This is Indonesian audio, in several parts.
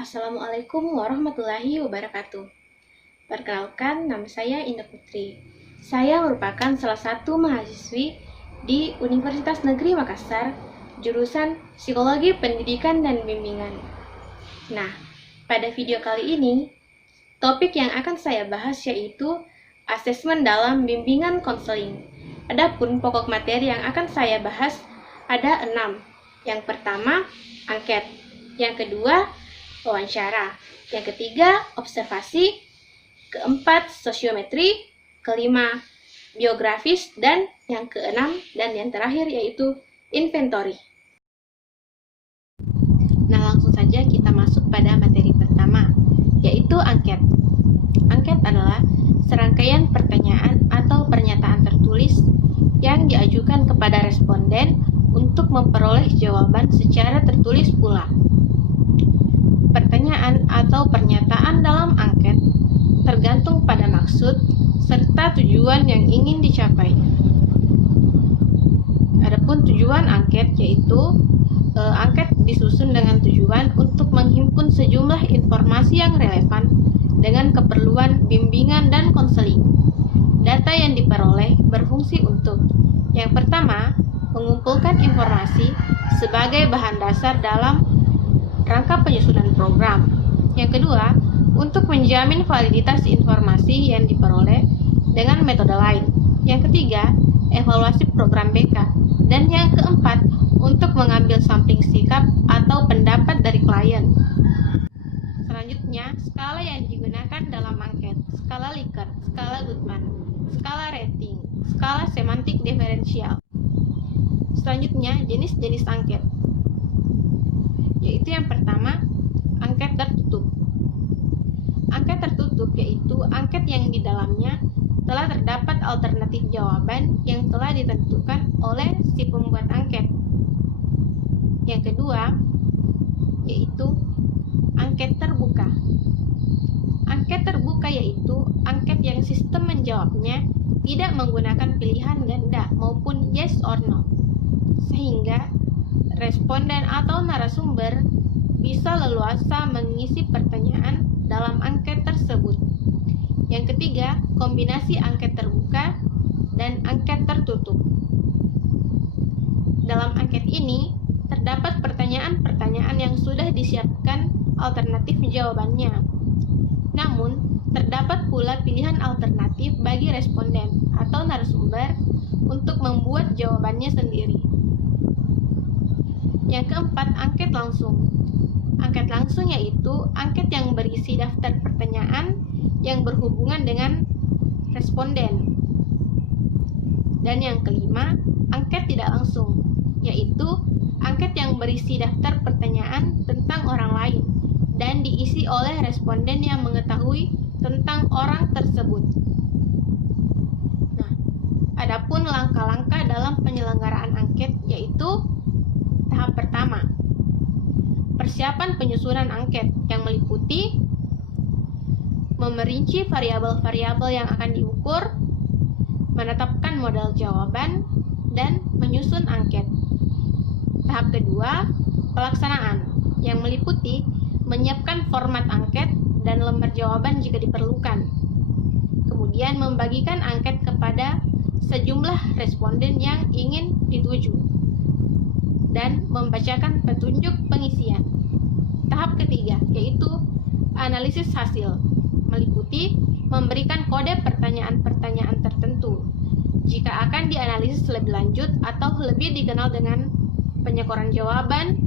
Assalamualaikum warahmatullahi wabarakatuh. Perkenalkan, nama saya Indah Putri. Saya merupakan salah satu mahasiswi di Universitas Negeri Makassar, jurusan Psikologi Pendidikan dan Bimbingan. Nah, pada video kali ini, topik yang akan saya bahas yaitu asesmen dalam bimbingan konseling. Adapun pokok materi yang akan saya bahas ada 6. Yang pertama, angket. Yang kedua, wawancara. Yang ketiga, observasi. Keempat, sosiometri. Kelima, biografis. Dan yang keenam dan yang terakhir yaitu inventory. Nah, langsung saja kita masuk pada materi pertama, yaitu angket. Angket adalah serangkaian pertanyaan atau pernyataan tertulis yang diajukan kepada responden untuk memperoleh jawaban secara tertulis pula. Pertanyaan atau pernyataan dalam angket tergantung pada maksud serta tujuan yang ingin dicapai. Adapun tujuan angket yaitu angket disusun dengan tujuan untuk menghimpun sejumlah informasi yang relevan dengan keperluan bimbingan dan konseling. Data yang diperoleh berfungsi untuk: yang pertama, mengumpulkan informasi sebagai bahan dasar dalam rangka penyusunan program. Yang kedua, untuk menjamin validitas informasi yang diperoleh dengan metode lain. Yang ketiga, evaluasi program BK. Dan yang keempat, untuk mengambil sampling sikap atau pendapat dari klien. Selanjutnya, skala yang digunakan dalam angket: skala Likert, skala Goodman, skala rating, skala semantik diferensial. Selanjutnya, jenis-jenis angket, yaitu yang pertama, angket tertutup. Angket tertutup yaitu angket yang di dalamnya telah terdapat alternatif jawaban yang telah ditentukan oleh si pembuat angket. Yang kedua, yaitu angket terbuka. Angket terbuka yaitu angket yang sistem menjawabnya tidak menggunakan pilihan ganda maupun yes or no, sehingga responden atau narasumber bisa leluasa mengisi pertanyaan dalam angket tersebut. Yang ketiga, kombinasi angket terbuka dan angket tertutup. Dalam angket ini, terdapat pertanyaan-pertanyaan yang sudah disiapkan alternatif jawabannya. Namun, terdapat pula pilihan alternatif bagi responden atau narasumber untuk membuat jawabannya sendiri. Yang keempat, angket langsung. Angket langsung yaitu angket yang berisi daftar pertanyaan yang berhubungan dengan responden. Dan yang kelima, angket tidak langsung, yaitu angket yang berisi daftar pertanyaan tentang orang lain dan diisi oleh responden yang mengetahui tentang orang tersebut. Nah, adapun langkah-langkah dalam penyelenggaraan angket yaitu: tahap pertama, persiapan penyusunan angket yang meliputi memerinci variabel-variabel yang akan diukur, menetapkan modal jawaban, dan menyusun angket. Tahap kedua, pelaksanaan yang meliputi menyiapkan format angket dan lembar jawaban jika diperlukan. Kemudian membagikan angket kepada sejumlah responden yang ingin dituju dan membacakan petunjuk pengisian. Tahap ketiga yaitu analisis hasil, meliputi memberikan kode pertanyaan-pertanyaan tertentu jika akan dianalisis lebih lanjut atau lebih dikenal dengan penyekoran jawaban,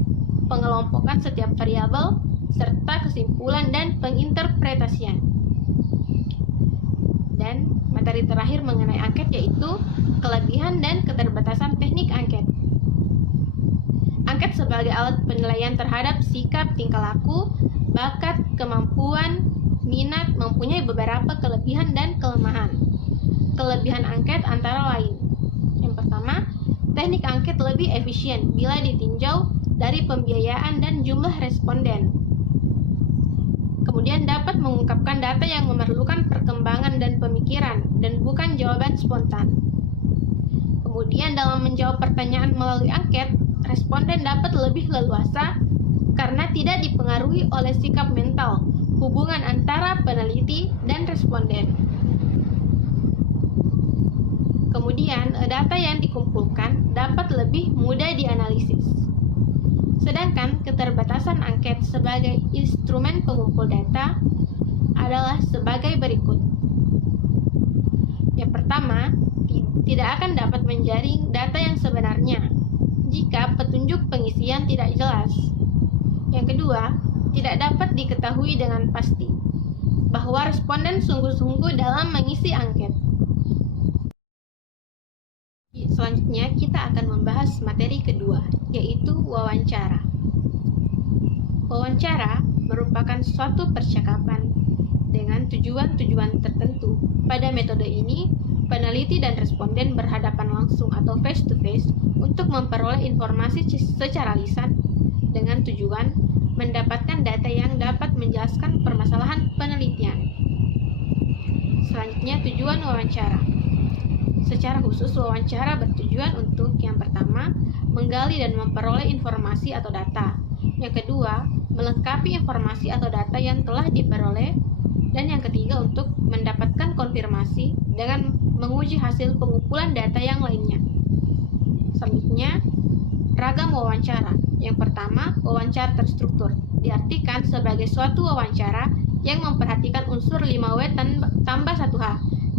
pengelompokan setiap variabel, serta kesimpulan dan penginterpretasian. Dan materi terakhir mengenai angket yaitu kelebihan dan keterbatasan teknik angket. Angket sebagai alat penilaian terhadap sikap, tingkah laku, bakat, kemampuan, minat mempunyai beberapa kelebihan dan kelemahan. Kelebihan angket antara lain: yang pertama, teknik angket lebih efisien bila ditinjau dari pembiayaan dan jumlah responden. Kemudian dapat mengungkapkan data yang memerlukan perkembangan dan pemikiran dan bukan jawaban spontan. Kemudian dalam menjawab pertanyaan melalui angket, responden dapat lebih leluasa karena tidak dipengaruhi oleh sikap mental, hubungan antara peneliti dan responden. Kemudian, data yang dikumpulkan dapat lebih mudah dianalisis. Sedangkan keterbatasan angket sebagai instrumen pengumpul data adalah sebagai berikut. Yang pertama, tidak akan dapat menjaring data yang sebenarnya jika petunjuk pengisian tidak jelas. Yang kedua, tidak dapat diketahui dengan pasti bahwa responden sungguh-sungguh dalam mengisi angket. Selanjutnya, kita akan membahas materi kedua, yaitu wawancara. Wawancara merupakan suatu percakapan dengan tujuan-tujuan tertentu. Pada metode ini, peneliti dan responden berhadapan langsung atau face-to-face untuk memperoleh informasi secara lisan dengan tujuan mendapatkan data yang dapat menjelaskan permasalahan penelitian. Selanjutnya, tujuan wawancara. Secara khusus, wawancara bertujuan untuk yang pertama, menggali dan memperoleh informasi atau data. Yang kedua, melengkapi informasi atau data yang telah diperoleh. Dan yang ketiga, untuk mendapatkan konfirmasi dengan menguji hasil pengumpulan data yang lainnya. Selanjutnya, ragam wawancara. Yang pertama, wawancara terstruktur. Diartikan sebagai suatu wawancara yang memperhatikan unsur 5W tambah 1H.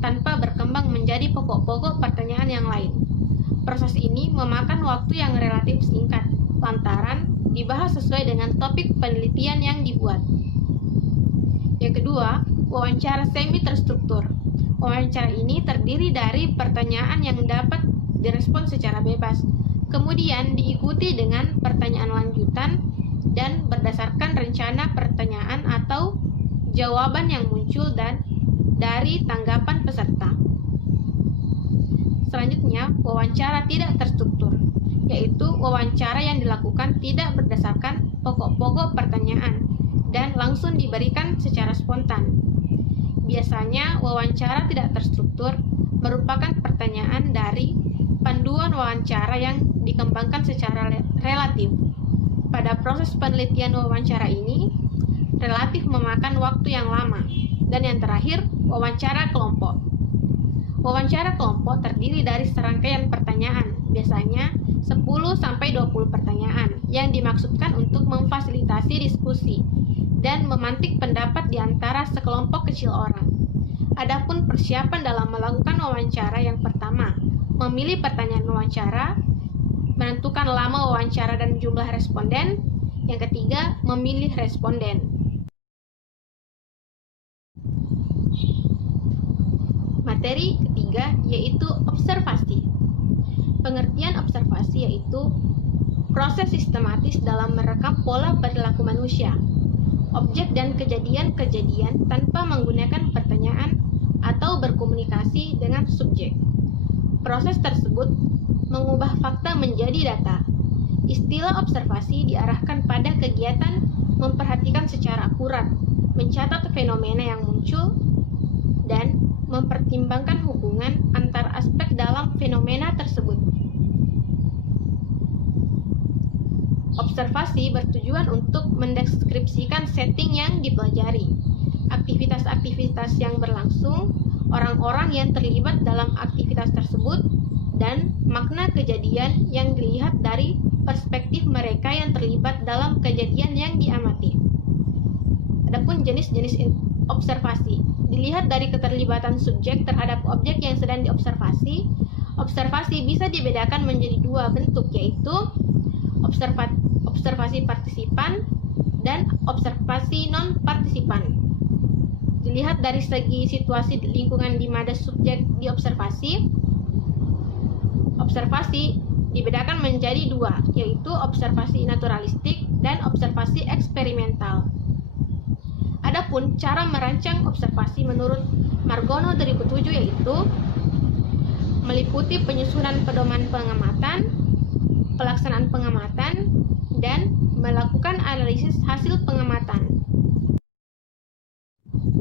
Tanpa berkembang menjadi pokok-pokok pertanyaan yang lain. Proses ini memakan waktu yang relatif singkat, lantaran dibahas sesuai dengan topik penelitian yang dibuat. Yang kedua, wawancara semi terstruktur. Wawancara ini terdiri dari pertanyaan yang dapat direspon secara bebas, kemudian diikuti dengan pertanyaan lanjutan dan berdasarkan rencana pertanyaan atau jawaban yang muncul dan dari tanggapan peserta. Selanjutnya, wawancara tidak terstruktur, yaitu wawancara yang dilakukan tidak berdasarkan pokok-pokok pertanyaan dan langsung diberikan secara spontan. Biasanya, wawancara tidak terstruktur merupakan pertanyaan dari panduan wawancara yang dikembangkan secara relatif. Pada proses penelitian wawancara ini, relatif memakan waktu yang lama. Dan yang terakhir, wawancara kelompok. Wawancara kelompok terdiri dari serangkaian pertanyaan, biasanya 10-20 pertanyaan, yang dimaksudkan untuk memfasilitasi diskusi dan memantik pendapat di antara sekelompok kecil orang. Adapun persiapan dalam melakukan wawancara yang pertama, memilih pertanyaan wawancara, menentukan lama wawancara dan jumlah responden. Yang ketiga, memilih responden. Materi ketiga yaitu observasi. Pengertian observasi yaitu proses sistematis dalam merekam pola perilaku manusia, objek dan kejadian-kejadian tanpa menggunakan pertanyaan atau berkomunikasi dengan subjek. Proses tersebut mengubah fakta menjadi data. Istilah observasi diarahkan pada kegiatan memperhatikan secara akurat, mencatat fenomena yang muncul, dan mempertimbangkan hubungan antar aspek dalam fenomena tersebut. Observasi bertujuan untuk mendeskripsikan setting yang dipelajari, aktivitas-aktivitas yang berlangsung, orang-orang yang terlibat dalam aktivitas tersebut, dan makna kejadian yang dilihat dari perspektif mereka yang terlibat dalam kejadian yang diamati. Adapun jenis-jenis observasi dilihat dari keterlibatan subjek terhadap objek yang sedang diobservasi. Observasi bisa dibedakan menjadi dua bentuk, yaitu observasi partisipan dan observasi non-partisipan. Dilihat dari segi situasi lingkungan di mana subjek diobservasi, observasi dibedakan menjadi dua, yaitu observasi naturalistik dan observasi eksperimental. Adapun cara merancang observasi menurut Margono 2007 yaitu meliputi penyusunan pedoman pengamatan, pelaksanaan pengamatan, dan melakukan analisis hasil pengamatan.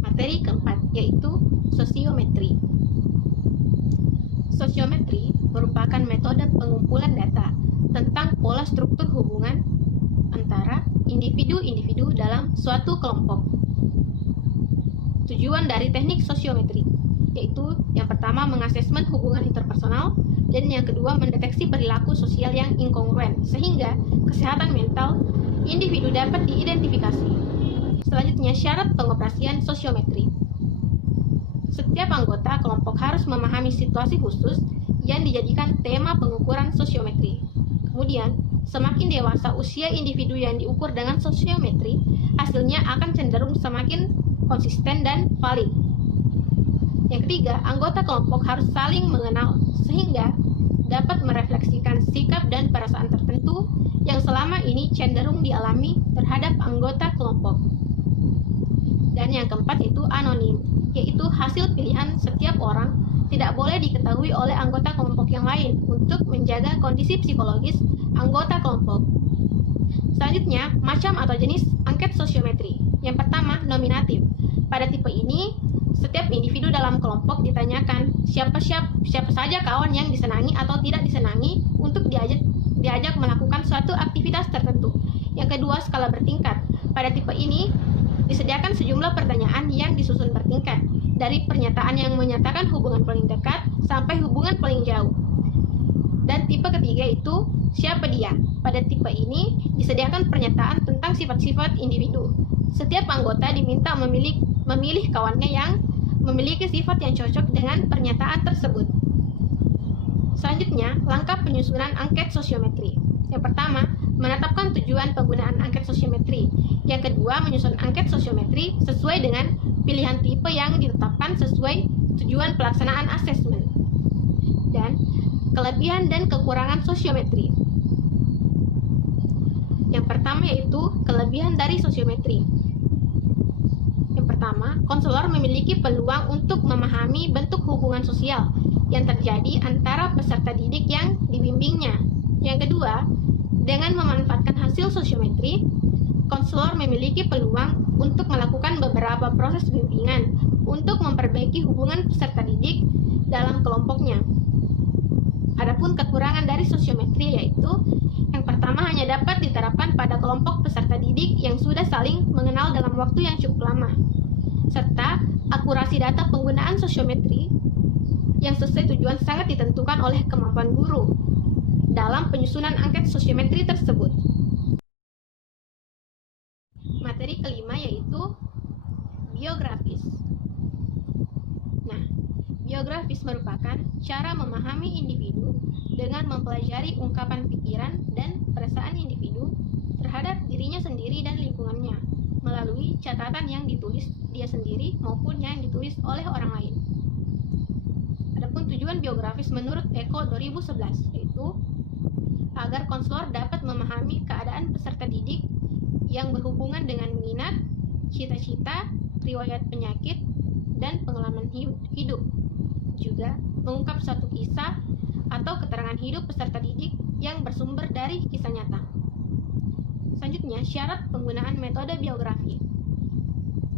Materi keempat yaitu sosiometri. Sosiometri merupakan metode pengumpulan data tentang pola struktur hubungan antara individu-individu dalam suatu kelompok. Tujuan dari teknik sosiometri yaitu yang pertama mengasesmen hubungan interpersonal dan yang kedua mendeteksi perilaku sosial yang inkongruen sehingga kesehatan mental individu dapat diidentifikasi. Selanjutnya, syarat pengoperasian sosiometri. Setiap anggota kelompok harus memahami situasi khusus yang dijadikan tema pengukuran sosiometri. Kemudian, semakin dewasa usia individu yang diukur dengan sosiometri, hasilnya akan cenderung semakin konsisten dan valid. Yang ketiga, anggota kelompok harus saling mengenal sehingga dapat merefleksikan sikap dan perasaan tertentu yang selama ini cenderung dialami terhadap anggota kelompok. Dan yang keempat itu anonim, yaitu hasil pilihan setiap orang tidak boleh diketahui oleh anggota kelompok yang lain untuk menjaga kondisi psikologis anggota kelompok. Selanjutnya, macam atau jenis angket sosiometri. Yang pertama, nominatif. Pada tipe ini, setiap individu dalam kelompok ditanyakan siapa saja kawan yang disenangi atau tidak disenangi untuk diajak melakukan suatu aktivitas tertentu. Yang kedua, skala bertingkat. Pada tipe ini, disediakan sejumlah pertanyaan yang disusun bertingkat, dari pernyataan yang menyatakan hubungan paling dekat sampai hubungan paling jauh. Dan tipe ketiga itu, siapa dia? Pada tipe ini, disediakan pernyataan tentang sifat-sifat individu. Setiap anggota diminta memilih kawannya yang memiliki sifat yang cocok dengan pernyataan tersebut. Selanjutnya, langkah penyusunan angket sosiometri. Yang pertama, menetapkan tujuan penggunaan angket sosiometri. Yang kedua, menyusun angket sosiometri sesuai dengan pilihan tipe yang ditetapkan sesuai tujuan pelaksanaan asesmen. Dan kelebihan dan kekurangan sosiometri. Yang pertama yaitu kelebihan dari sosiometri. Yang pertama, konselor memiliki peluang untuk memahami bentuk hubungan sosial yang terjadi antara peserta didik yang dibimbingnya. Yang kedua, dengan memanfaatkan hasil sosiometri, konselor memiliki peluang untuk melakukan beberapa proses bimbingan untuk memperbaiki hubungan peserta didik dalam kelompoknya. Adapun kekurangan dari sosiometri yaitu yang pertama hanya dapat diterapkan pada kelompok peserta didik yang sudah saling mengenal dalam waktu yang cukup lama, serta akurasi data penggunaan sosiometri yang sesuai tujuan sangat ditentukan oleh kemampuan guru dalam penyusunan angket sosiometri tersebut. Materi kelima yaitu biografis. Nah, biografis merupakan cara memahami individu dengan mempelajari ungkapan pikiran dan perasaan individu terhadap dirinya sendiri dan lingkungannya melalui catatan yang ditulis dia sendiri maupun yang ditulis oleh orang lain. Adapun tujuan biografis menurut Eko 2011 yaitu agar konselor dapat memahami keadaan peserta didik yang berhubungan dengan minat, cita-cita, riwayat penyakit, dan pengalaman hidup. Juga mengungkap suatu kisah atau keterangan hidup peserta didik yang bersumber dari kisah nyata. Selanjutnya, syarat penggunaan metode biografi.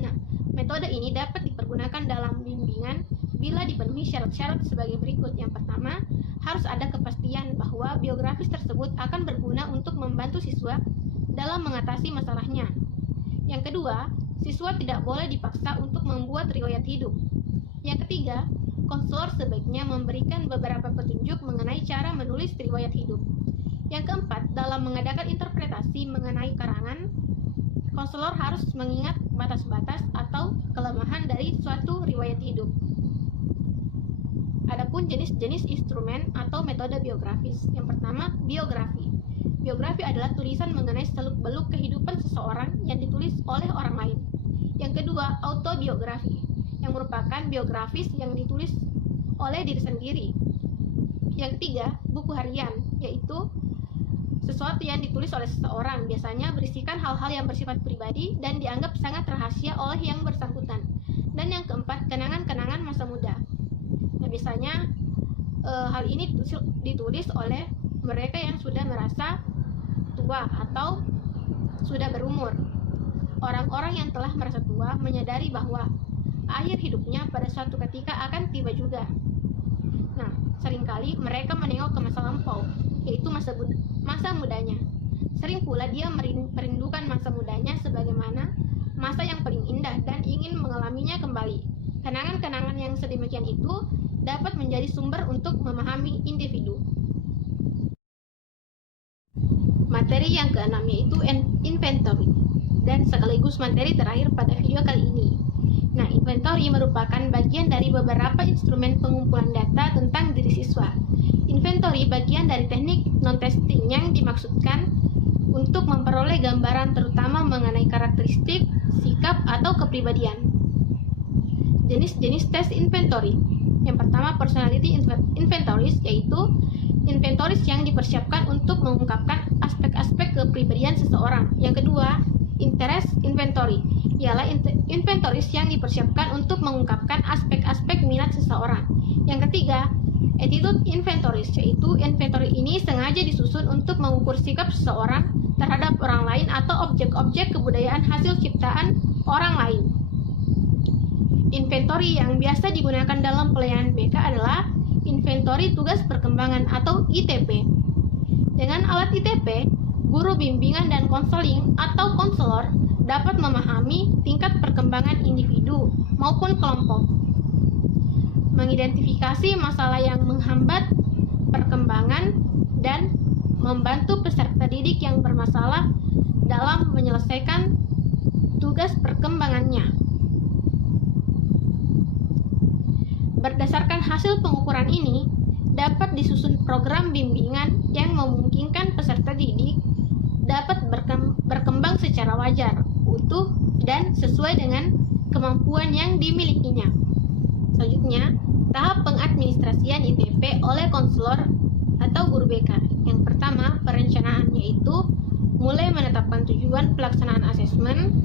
Nah, metode ini dapat dipergunakan dalam bimbingan bila dipenuhi syarat-syarat sebagai berikut. Yang pertama, harus ada kepastian bahwa biografis tersebut akan berguna untuk membantu siswa dalam mengatasi masalahnya. Yang kedua, siswa tidak boleh dipaksa untuk membuat riwayat hidup. Yang ketiga, konselor sebaiknya memberikan beberapa petunjuk mengenai cara menulis riwayat hidup. Yang keempat, dalam mengadakan interpretasi mengenai karangan, konselor harus mengingat batas-batas atau kelemahan dari suatu riwayat hidup. Adapun jenis-jenis instrumen atau metode biografis. Yang pertama, biografi. Biografi adalah tulisan mengenai seluk-beluk kehidupan seseorang yang ditulis oleh orang lain. Yang kedua, autobiografi, yang merupakan biografis yang ditulis oleh diri sendiri. Yang ketiga, buku harian, yaitu sesuatu yang ditulis oleh seseorang, biasanya berisikan hal-hal yang bersifat pribadi dan dianggap sangat rahasia oleh yang bersangkutan. Dan yang keempat, kenangan-kenangan masa muda. Nah, biasanya hal ini ditulis oleh mereka yang sudah merasa tua atau sudah berumur. Orang-orang yang telah merasa tua menyadari bahwa akhir hidupnya pada suatu ketika akan tiba juga. Nah, seringkali mereka menengok ke masa lampau, yaitu masa mudanya. Sering pula dia merindukan masa sedemikian itu dapat menjadi sumber untuk memahami individu. Materi yang keenam yaitu inventory, dan sekaligus materi terakhir pada video kali ini. Nah, inventory merupakan bagian dari beberapa instrumen pengumpulan data tentang diri siswa. Inventory bagian dari teknik non-testing yang dimaksudkan untuk memperoleh gambaran terutama mengenai karakteristik, sikap, atau kepribadian. Jenis-jenis tes inventory. Yang pertama, personality inventories, yaitu inventories yang dipersiapkan untuk mengungkapkan aspek-aspek kepribadian seseorang. Yang kedua, interest inventory, ialah inventories yang dipersiapkan untuk mengungkapkan aspek-aspek minat seseorang. Yang ketiga, attitude inventories, yaitu inventory ini sengaja disusun untuk mengukur sikap seseorang terhadap orang lain atau objek-objek kebudayaan hasil ciptaan orang lain. Inventory yang biasa digunakan dalam pelayanan BK adalah inventory tugas perkembangan atau ITP. Dengan alat ITP, guru bimbingan dan konseling atau konselor dapat memahami tingkat perkembangan individu maupun kelompok, mengidentifikasi masalah yang menghambat perkembangan, dan membantu peserta didik yang bermasalah dalam menyelesaikan tugas perkembangannya. Berdasarkan hasil pengukuran ini, dapat disusun program bimbingan yang memungkinkan peserta didik dapat berkembang secara wajar, utuh, dan sesuai dengan kemampuan yang dimilikinya. Selanjutnya, tahap pengadministrasian ITP oleh konselor atau guru BK. Yang pertama, perencanaan, yaitu mulai menetapkan tujuan pelaksanaan asesmen,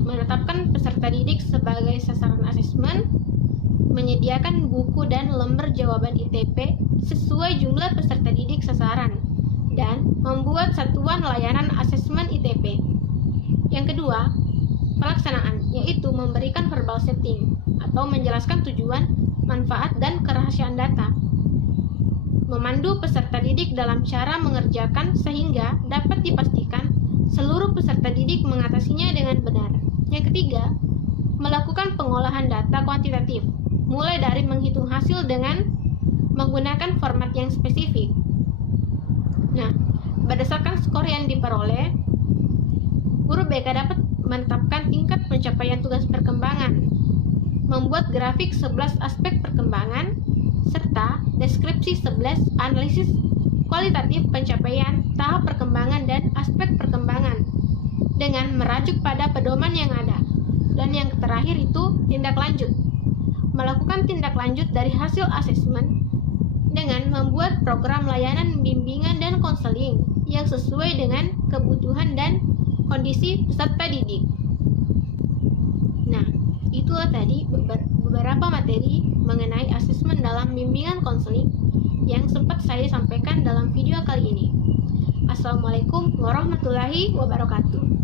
menetapkan peserta didik sebagai sasaran asesmen, menyediakan buku dan lembar jawaban ITP sesuai jumlah peserta didik sasaran, dan membuat satuan layanan asesmen ITP. Yang kedua, pelaksanaan, yaitu memberikan verbal setting atau menjelaskan tujuan, manfaat, dan kerahasiaan data. Memandu peserta didik dalam cara mengerjakan sehingga dapat dipastikan seluruh peserta didik mengatasinya dengan benar. Yang ketiga, melakukan pengolahan data kuantitatif, mulai dari menghitung hasil dengan menggunakan format yang spesifik. Nah, berdasarkan skor yang diperoleh, guru BK dapat menetapkan tingkat pencapaian tugas perkembangan, membuat grafik 11 aspek perkembangan, serta deskripsi 11 analisis kualitatif pencapaian, tahap perkembangan, dan aspek perkembangan dengan merujuk pada pedoman yang ada. Dan yang terakhir itu tindak lanjut. Melakukan tindak lanjut dari hasil asesmen dengan membuat program layanan bimbingan dan konseling yang sesuai dengan kebutuhan dan kondisi peserta didik. Nah, itulah tadi beberapa materi mengenai asesmen dalam bimbingan konseling yang sempat saya sampaikan dalam video kali ini. Assalamualaikum warahmatullahi wabarakatuh.